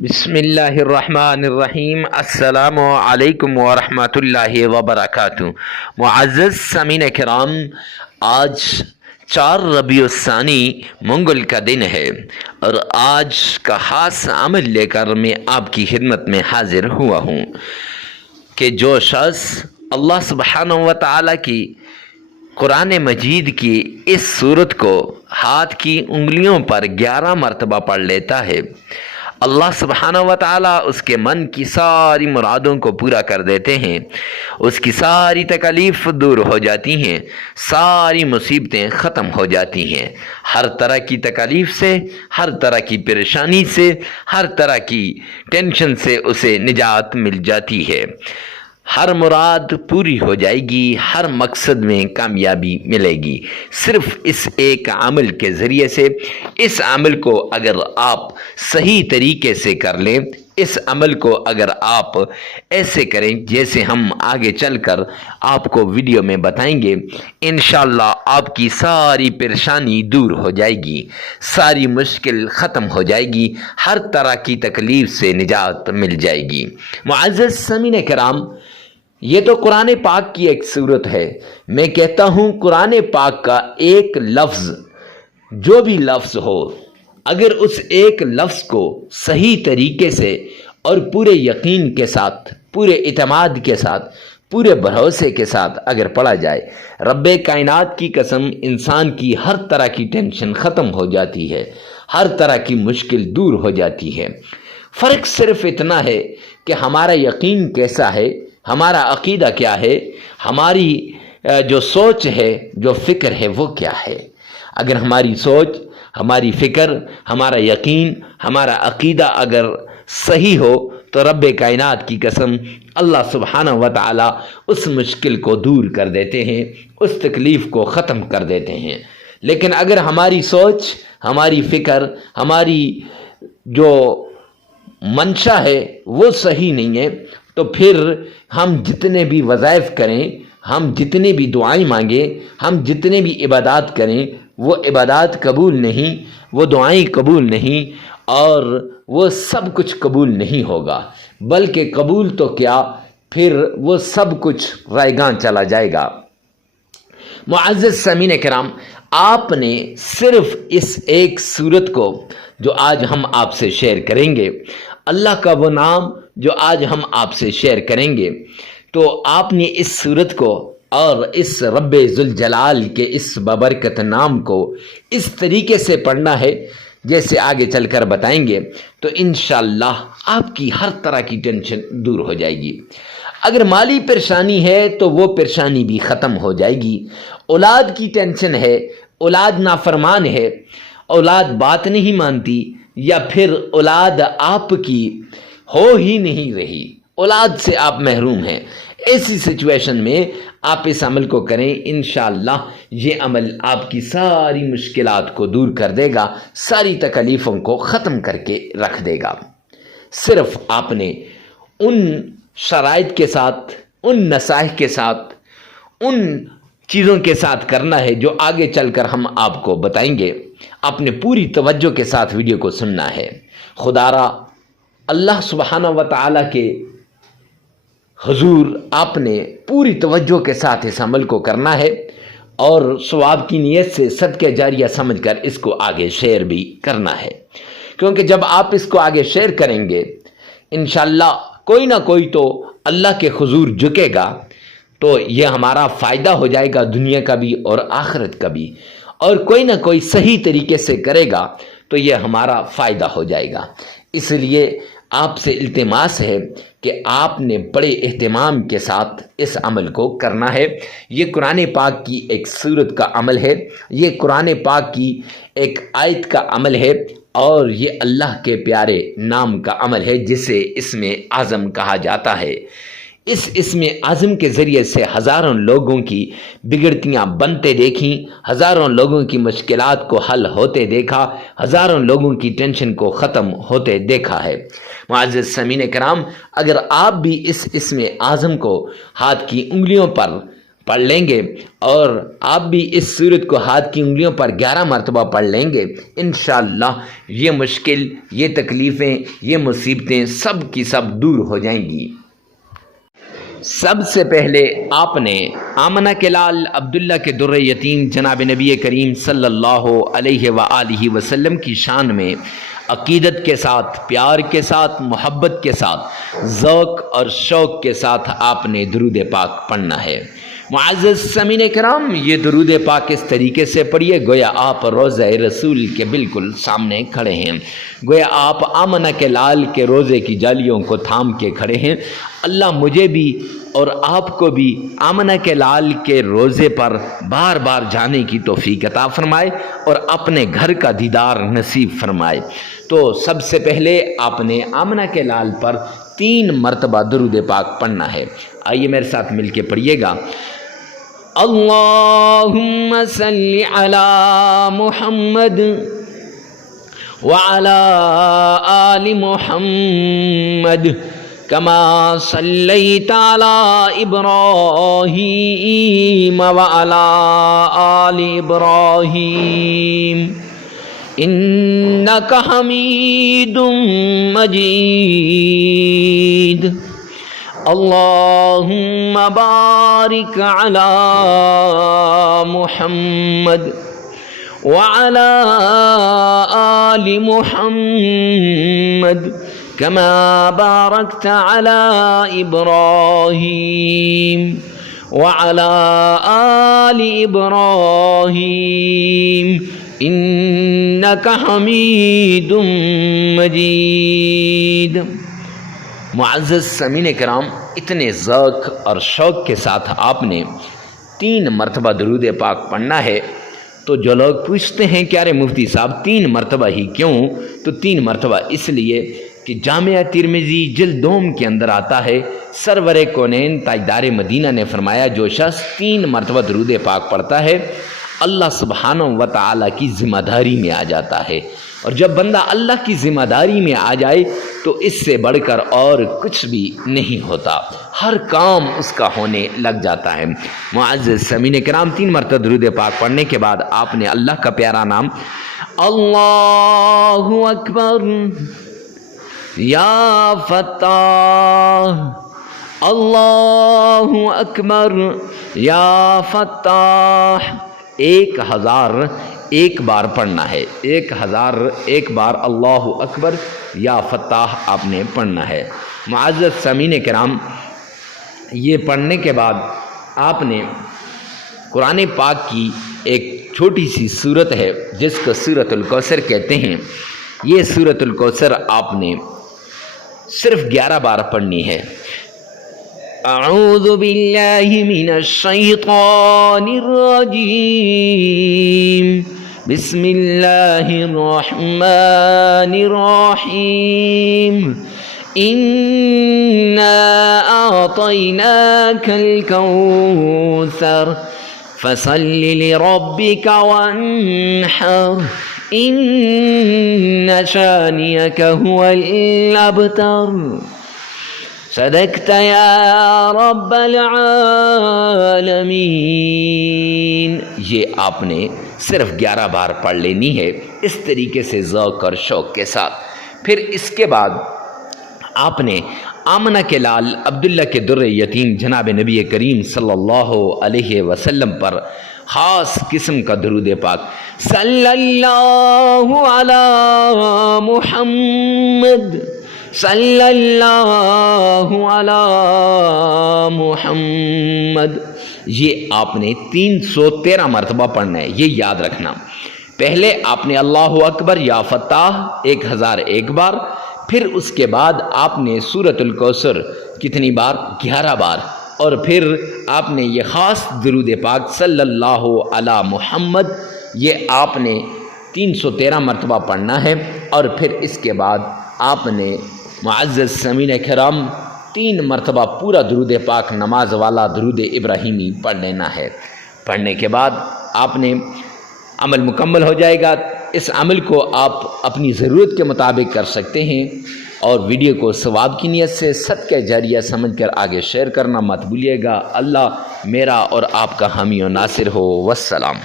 بسم اللہ الرحمن الرحیم۔ السلام علیکم ورحمۃ اللہ وبرکاتہ۔ معزز سامعین کرام، آج 4 ربیع الثانی منگل کا دن ہے اور آج کا خاص عمل لے کر میں آپ کی خدمت میں حاضر ہوا ہوں کہ جو شخص اللہ سبحانہ و تعالیٰ کی قرآن مجید کی اس سورت کو ہاتھ کی انگلیوں پر 11 مرتبہ پڑھ لیتا ہے، اللہ سبحانہ و تعالیٰ اس کے من کی ساری مرادوں کو پورا کر دیتے ہیں، اس کی ساری تکالیف دور ہو جاتی ہیں، ساری مصیبتیں ختم ہو جاتی ہیں، ہر طرح کی تکالیف سے، ہر طرح کی پریشانی سے، ہر طرح کی ٹینشن سے اسے نجات مل جاتی ہے، ہر مراد پوری ہو جائے گی، ہر مقصد میں کامیابی ملے گی، صرف اس ایک عمل کے ذریعے سے۔ اس عمل کو اگر آپ صحیح طریقے سے کر لیں، اس عمل کو اگر آپ ایسے کریں جیسے ہم آگے چل کر آپ کو ویڈیو میں بتائیں گے، انشاءاللہ آپ کی ساری پریشانی دور ہو جائے گی، ساری مشکل ختم ہو جائے گی، ہر طرح کی تکلیف سے نجات مل جائے گی۔ معزز سامعین کرام، یہ تو قرآن پاک کی ایک صورت ہے۔ میں کہتا ہوں قرآن پاک کا ایک لفظ، جو بھی لفظ ہو، اگر اس ایک لفظ کو صحیح طریقے سے اور پورے یقین کے ساتھ، پورے اعتماد کے ساتھ، پورے بھروسے کے ساتھ اگر پڑھا جائے، رب کائنات کی قسم انسان کی ہر طرح کی ٹینشن ختم ہو جاتی ہے، ہر طرح کی مشکل دور ہو جاتی ہے۔ فرق صرف اتنا ہے کہ ہمارا یقین کیسا ہے، ہمارا عقیدہ کیا ہے، ہماری جو سوچ ہے، جو فکر ہے، وہ کیا ہے۔ اگر ہماری سوچ، ہماری فکر، ہمارا یقین، ہمارا عقیدہ اگر صحیح ہو تو رب کائنات کی قسم اللہ سبحانہ و تعالیٰ اس مشکل کو دور کر دیتے ہیں، اس تکلیف کو ختم کر دیتے ہیں۔ لیکن اگر ہماری سوچ، ہماری فکر، ہماری جو منشا ہے وہ صحیح نہیں ہے، تو پھر ہم جتنے بھی وظائف کریں، ہم جتنے بھی دعائیں مانگیں، ہم جتنے بھی عبادات کریں، وہ عبادات قبول نہیں، وہ دعائیں قبول نہیں، اور وہ سب کچھ قبول نہیں ہوگا، بلکہ قبول تو کیا، پھر وہ سب کچھ رائگاں چلا جائے گا۔ معزز سامعین کرام، آپ نے صرف اس ایک صورت کو جو آج ہم آپ سے شیئر کریں گے، اللہ کا وہ نام جو آج ہم آپ سے شیئر کریں گے، تو آپ نے اس صورت کو اور اس رب ذوالجلال کے اس بابرکت نام کو اس طریقے سے پڑھنا ہے جیسے آگے چل کر بتائیں گے، تو انشاءاللہ آپ کی ہر طرح کی ٹینشن دور ہو جائے گی۔ اگر مالی پریشانی ہے تو وہ پریشانی بھی ختم ہو جائے گی، اولاد کی ٹینشن ہے، اولاد نافرمان ہے، اولاد بات نہیں مانتی، یا پھر اولاد آپ کی ہو ہی نہیں رہی، اولاد سے آپ محروم ہیں، ایسی سچویشن میں آپ اس عمل کو کریں، انشاءاللہ یہ عمل آپ کی ساری مشکلات کو دور کر دے گا، ساری تکلیفوں کو ختم کر کے رکھ دے گا۔ صرف آپ نے ان شرائط کے ساتھ، ان نصائح کے ساتھ، ان چیزوں کے ساتھ کرنا ہے جو آگے چل کر ہم آپ کو بتائیں گے۔ آپ نے پوری توجہ کے ساتھ ویڈیو کو سننا ہے۔ خدا را اللہ سبحانہ و تعالیٰ کے حضور آپ نے پوری توجہ کے ساتھ اس عمل کو کرنا ہے، اور ثواب کی نیت سے صدقہ جاریہ سمجھ کر اس کو آگے شیئر بھی کرنا ہے، کیونکہ جب آپ اس کو آگے شیئر کریں گے، انشاءاللہ کوئی نہ کوئی تو اللہ کے حضور جھکے گا، تو یہ ہمارا فائدہ ہو جائے گا، دنیا کا بھی اور آخرت کا بھی، اور کوئی نہ کوئی صحیح طریقے سے کرے گا تو یہ ہمارا فائدہ ہو جائے گا۔ اس لیے آپ سے التماس ہے کہ آپ نے بڑے اہتمام کے ساتھ اس عمل کو کرنا ہے۔ یہ قرآن پاک کی ایک سورت کا عمل ہے، یہ قرآن پاک کی ایک آیت کا عمل ہے، اور یہ اللہ کے پیارے نام کا عمل ہے جسے اسم اعظم کہا جاتا ہے۔ اس اسم اعظم کے ذریعے سے ہزاروں لوگوں کی بگڑتیاں بنتے دیکھیں، ہزاروں لوگوں کی مشکلات کو حل ہوتے دیکھا، ہزاروں لوگوں کی ٹینشن کو ختم ہوتے دیکھا ہے۔ معزز سامعین کرام، اگر آپ بھی اس اسم اعظم کو ہاتھ کی انگلیوں پر پڑھ لیں گے اور آپ بھی اس سورت کو ہاتھ کی انگلیوں پر 11 مرتبہ پڑھ لیں گے، انشاءاللہ یہ مشکل، یہ تکلیفیں، یہ مصیبتیں سب کی سب دور ہو جائیں گی۔ سب سے پہلے آپ نے آمنہ کے لال عبداللہ کے در یتیم جناب نبی کریم صلی اللہ علیہ وآلہ وسلم کی شان میں عقیدت کے ساتھ، پیار کے ساتھ، محبت کے ساتھ، ذوق اور شوق کے ساتھ آپ نے درود پاک پڑھنا ہے۔ معزز سامعین کرام، یہ درود پاک اس طریقے سے پڑھیے گویا آپ روضہ رسول کے بالکل سامنے کھڑے ہیں، گویا آپ آمنہ کے لال کے روزے کی جالیوں کو تھام کے کھڑے ہیں۔ اللہ مجھے بھی اور آپ کو بھی آمنہ کے لال کے روزے پر بار بار جانے کی توفیق عطا فرمائے اور اپنے گھر کا دیدار نصیب فرمائے۔ تو سب سے پہلے آپ نے آمنہ کے لال پر 3 مرتبہ درود پاک پڑھنا ہے۔ آئیے میرے ساتھ مل کے پڑھیے گا۔ اللہم صلی علی محمد وعلی آل محمد کما صلیت علی ابراہیم وعلی آل ابراہیم انک حمید مجید۔ اللہم بارک علی محمد وعلی آل محمد کما بارکت علی ابراہیم وعلی آل ابراہیم انک حمید مجید۔ معزز سامعین کرام، اتنے ذوق اور شوق کے ساتھ آپ نے 3 مرتبہ درود پاک پڑھنا ہے۔ تو جو لوگ پوچھتے ہیں کہ ارے مفتی صاحب 3 مرتبہ ہی کیوں؟ تو 3 مرتبہ اس لیے کہ جامعہ ترمذی جلد 2 کے اندر آتا ہے، سرور کونین تاجدار مدینہ نے فرمایا جو شخص 3 مرتبہ درود پاک پڑھتا ہے اللہ سبحانہ و تعالیٰ کی ذمہ داری میں آ جاتا ہے، اور جب بندہ اللہ کی ذمہ داری میں آ جائے تو اس سے بڑھ کر اور کچھ بھی نہیں ہوتا، ہر کام اس کا ہونے لگ جاتا ہے۔ معزز سامعین کرام، 3 مرتبہ درود پاک پڑھنے کے بعد آپ نے اللہ کا پیارا نام اللہ اکبر یا فتاح، اللہ اکبر یا فتاح 1001 بار پڑھنا ہے۔ 1001 بار اللہ اکبر یا فتاح آپ نے پڑھنا ہے۔ معزز سامعین کرام، یہ پڑھنے کے بعد آپ نے قرآن پاک کی ایک چھوٹی سی سورت ہے جس کو سورۃ الکوثر کہتے ہیں، یہ سورۃ الکوثر آپ نے صرف 11 بار پڑھنی ہے۔ اعوذ باللہ من الشیطان الرجیم، بسم اللہ الرحمن الرحیم، انا اعطیناک الکوثر فصل لربک وانحر ان شانئک هو الابتر۔ صدقت یا رب العالمین۔ یہ آپ نے صرف 11 بار پڑھ لینی ہے اس طریقے سے ذوق اور شوق کے ساتھ۔ پھر اس کے بعد آپ نے آمنہ کے لال عبداللہ کے در یتیم جناب نبی کریم صلی اللہ علیہ وسلم پر خاص قسم کا درود پاک، صلی اللہ علی محمد صلی اللہ علی محمد، یہ آپ نے 313 مرتبہ پڑھنا ہے، یہ یاد رکھنا۔ پہلے آپ نے اللہ اکبر یا فتاح 1001 بار، پھر اس کے بعد آپ نے سورۃ الکوثر کتنی بار؟ 11 بار، اور پھر آپ نے یہ خاص درود پاک صلی اللہ علی محمد، یہ آپ نے 313 مرتبہ پڑھنا ہے، اور پھر اس کے بعد آپ نے معزز سامعین کرام 3 مرتبہ پورا درود پاک نماز والا درود ابراہیمی پڑھ لینا ہے۔ پڑھنے کے بعد آپ نے عمل مکمل ہو جائے گا۔ اس عمل کو آپ اپنی ضرورت کے مطابق کر سکتے ہیں، اور ویڈیو کو ثواب کی نیت سے صدقہ جاریہ سمجھ کر آگے شیئر کرنا مت بھولیے گا۔ اللہ میرا اور آپ کا حامی و ناصر ہو۔ والسلام۔